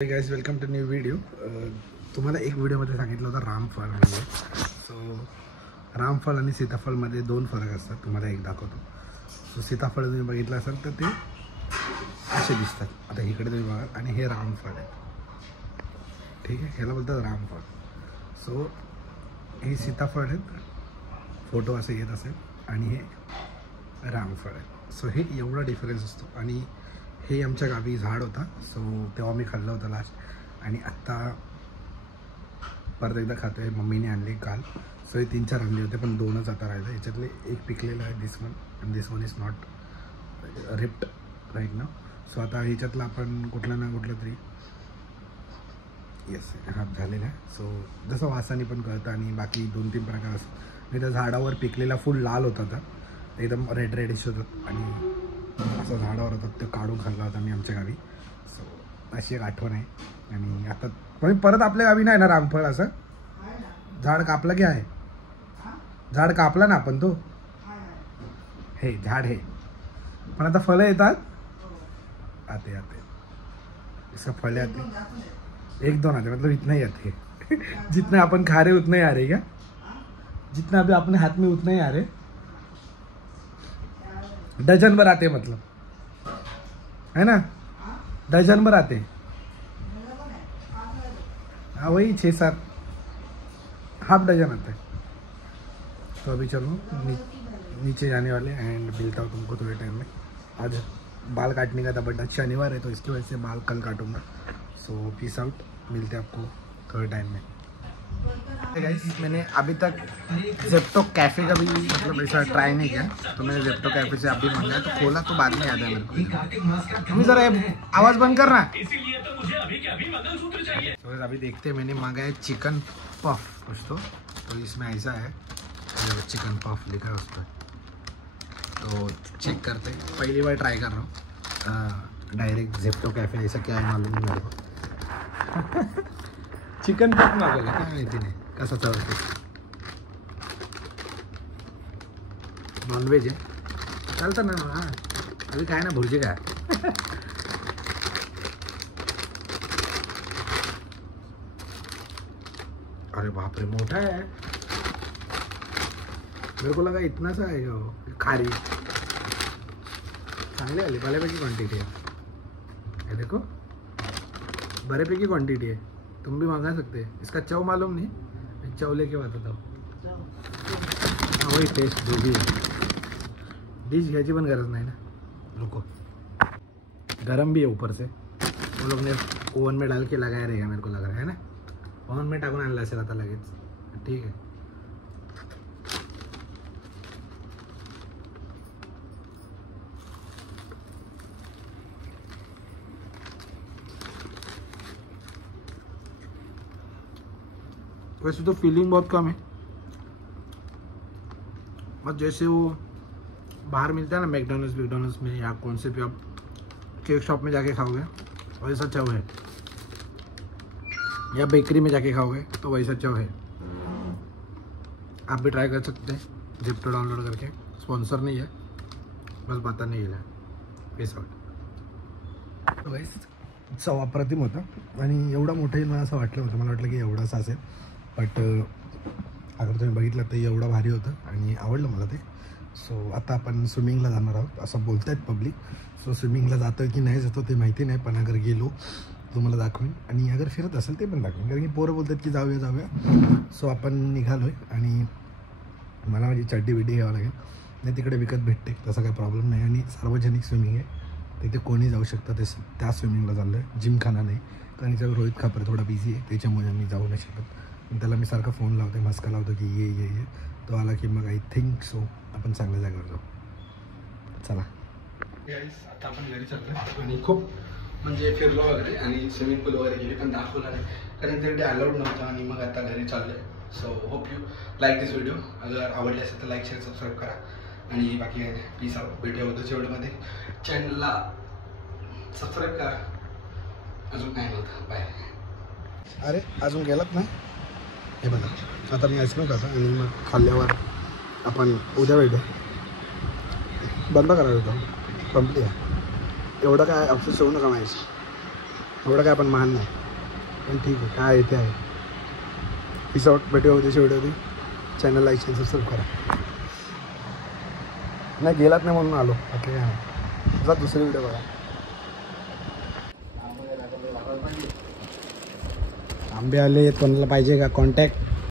Guys welcome to new video. तुम्हाला एक व्हिडिओमध्ये सांगितलं होतं रामफळ म्हणजे सो रामफळ आणि सीताफळमध्ये दोन फरक असतात. तुम्हाला एक दाखवतो. सो सीताफळ तुम्ही बघितलं असेल तर ते असे दिसतात. आता इकडे तुम्ही बघा आणि हे रामफळ आहे. ठीक आहे, ह्याला बोलतात रामफळ. सो हे सीताफळ आहेत, फोटो असे येत असेल, आणि हे रामफळ आहे. सो हे एवढा डिफरन्स असतो. आणि हे आमच्या गावी झाड होता, सो तेव्हा मी खाल्लं होतं लास्ट. आणि आत्ता परत एकदा खातो आहे. मम्मीने आणले काल. सो हे 3-4 आणले होते, पण 2च आता राहिले. याच्यातले एक पिकलेलं आहे, this one, and this one is not ripped right now. So आता ह्याच्यातलं आपण कुठलं ना कुठलं तरी येस हात झालेला आहे. सो जसं वासाने पण कळतं. आणि बाकी 2-3 प्रकार असतात. मी त्या झाडावर पिकलेला फुल लाल होता, तर एकदम रेड रेडिश होतं. आणि असं झाडावर होतं, ते काढून खाल्ला होता मी आमच्या गावी. सो अशी एक आठवण आहे. आणि आता पण परत आपल्या गावी नाही ना रामफळ. असं झाड कापलं की आहे, झाड कापला ना आपण, तो हे झाड हे, पण आता फळं येतात. आते आते इसका फल आते, 1-2 आते, मतलब इतना ही आते. जितना अपन खा रहे उतना ही आ रहे क्या? जितना अभी अपने हाथ में उतना ही आ रहे. डजन भर आते मतलब, है ना? डजन भर आते. हाँ वही 6-7 हाफ डजन आता है. तो अभी चलो नीचे जाने वाले एंड मिलता हूँ तुमको थोड़े टाइम में. आज बाल काटने का था, बट आज शनिवार है तो इसकी वजह से बाल कल काटूंगा. सो पीस आउट, मिलते हैं आपको थोड़े टाइम में. गाइस मैंने अभी तक जेप्टो कैफ़े का भी मतलब ऐसा ट्राई नहीं किया. तो मैंने जेप्टो कैफ़े से अभी मंगाया, तो खोला तो बाद में याद है मेरे को. मम्मी ज़रा आवाज़ बंद करना. तो अभी देखते हैं. मैंने मंगाया चिकन पफ कुछ, तो इसमें ऐसा है, चिकन पफ लिखा है उस पर. तो चेक करते हैं. पहली बार ट्राई कर रहा हूँ डायरेक्ट जेप्टो कैफ़े. ऐसा क्या है मालूम नहीं मेरे को. चिकन पफ मागवलं काय माहिती नाही कसा चालतो. नॉनव्हेज आहे, चालतं ना. हां अभी काय ना भुर्जी काय. अरे बाप रे, मोठा है. मेरे को लगा इतना सा है वो. खारी चांगली आली, बऱ्यापैकी क्वांटिटी है. ये देखो बऱ्यापैकी क्वांटिटी है. तुम भी मंगा सकते हैं. इसका चव मालूम नहीं, चव लेके बताता हूँ. हाँ वही टेस्ट जो भी है. डिश घ्यायची पण गरज नाही ना. रुको, गरम भी है ऊपर से. वो लोग ने ओवन में डाल के लगाया रहेगा मेरे को लग रहा है ना. ओवन में टाकून आणलं असेल आता लगेच. ठीक है. वैसे तो फीलिंग बहुत कम है, बस जैसे वो बाहर मिलता है ना मैकडॉनल्ड्स में, या कौन से भी आप केक शॉप में जाके खाओगे वैसा चव है, या बेकरी में जाके खाओगे तो वैसा चव है. आप भी ट्राई कर सकते हैं जेप्टो डाउनलोड करके. स्पॉन्सर नहीं है, बस बताने गेला. Peace out. तो गाइस चव अप्रतिम होता. आणि एवढा मोठाही मला असं वाटलं होतं. मला वाटलं की एवढासा असेल, बट अगर तुम्ही बघितलं तर एवढं भारी होतं आणि आवडलं मला ते. सो आता आपण स्विमिंगला जाणार आहोत असं बोलत आहेत पब्लिक. सो स्विमिंगला जातो की नाही जातो ते माहिती नाही, पण अगर गेलो तुम्हाला दाखवेन. आणि अगर फिरत असेल ते पण दाखवेन, कारण की पोरं बोलतात की जाऊया जाऊया. सो आपण निघालो आहे. आणि मला माझी चड्डी बिड्डी घ्यावं लागेल. नाही तिकडे विकत भेटते, तसा काही प्रॉब्लेम नाही. आणि सार्वजनिक स्विमिंग आहे, तिथे कोणी जाऊ शकतं. ते त्या स्विमिंगला चाललं आहे. जिमखाना नाही, कारण त्याच्यावर रोहित खापर थोडा बिझी आहे, त्याच्यामुळे मी जाऊ नाही शकत. त्याला मी सारखा फोन लावते, मस्का लावतो की ये. तो आला की मग आय थिंक सो आपण चांगल्या जागेवर जाऊ. चला आता आपण घरी चाललो. आणि खूप म्हणजे फिरलो वगैरे आणि स्विमिंग पूल वगैरे गेली, पण दाखवला नाही कारण तिकडे अलाउड नव्हतं. आणि मग आता घरी चाललो आहे. So hope you like this video. अगर आवडले असेल तर लाईक शेअर सबस्क्राईब करा. आणि बाकी काय नाही, प्लीज भेटूया उद्याच्या व्हिडिओमध्ये. चॅनलला सबस्क्राईब करा. अजून काय नव्हतं. बाय. अरे अजून गेलात ना. हे बघा आता मी आईस्क्रीम खातो आणि मग खाल्ल्यावर आपण उद्या भेटू. बंद करायला होतं, संपली आहे. एवढं काय अफसोस होऊ नका माझ्याशी. एवढं काय पण महान नाही, पण ठीक आहे, काय आहे ते आहे. Peace out. भेटूया उद्याच्या video. Channel like share subscribe करा. नाही गेलात नाही म्हणून आलो, बाकी काय नाही. जा दुसरी व्हिडिओ बघा. आंबे आले, कोणाला पाहिजे का कॉन्टॅक्ट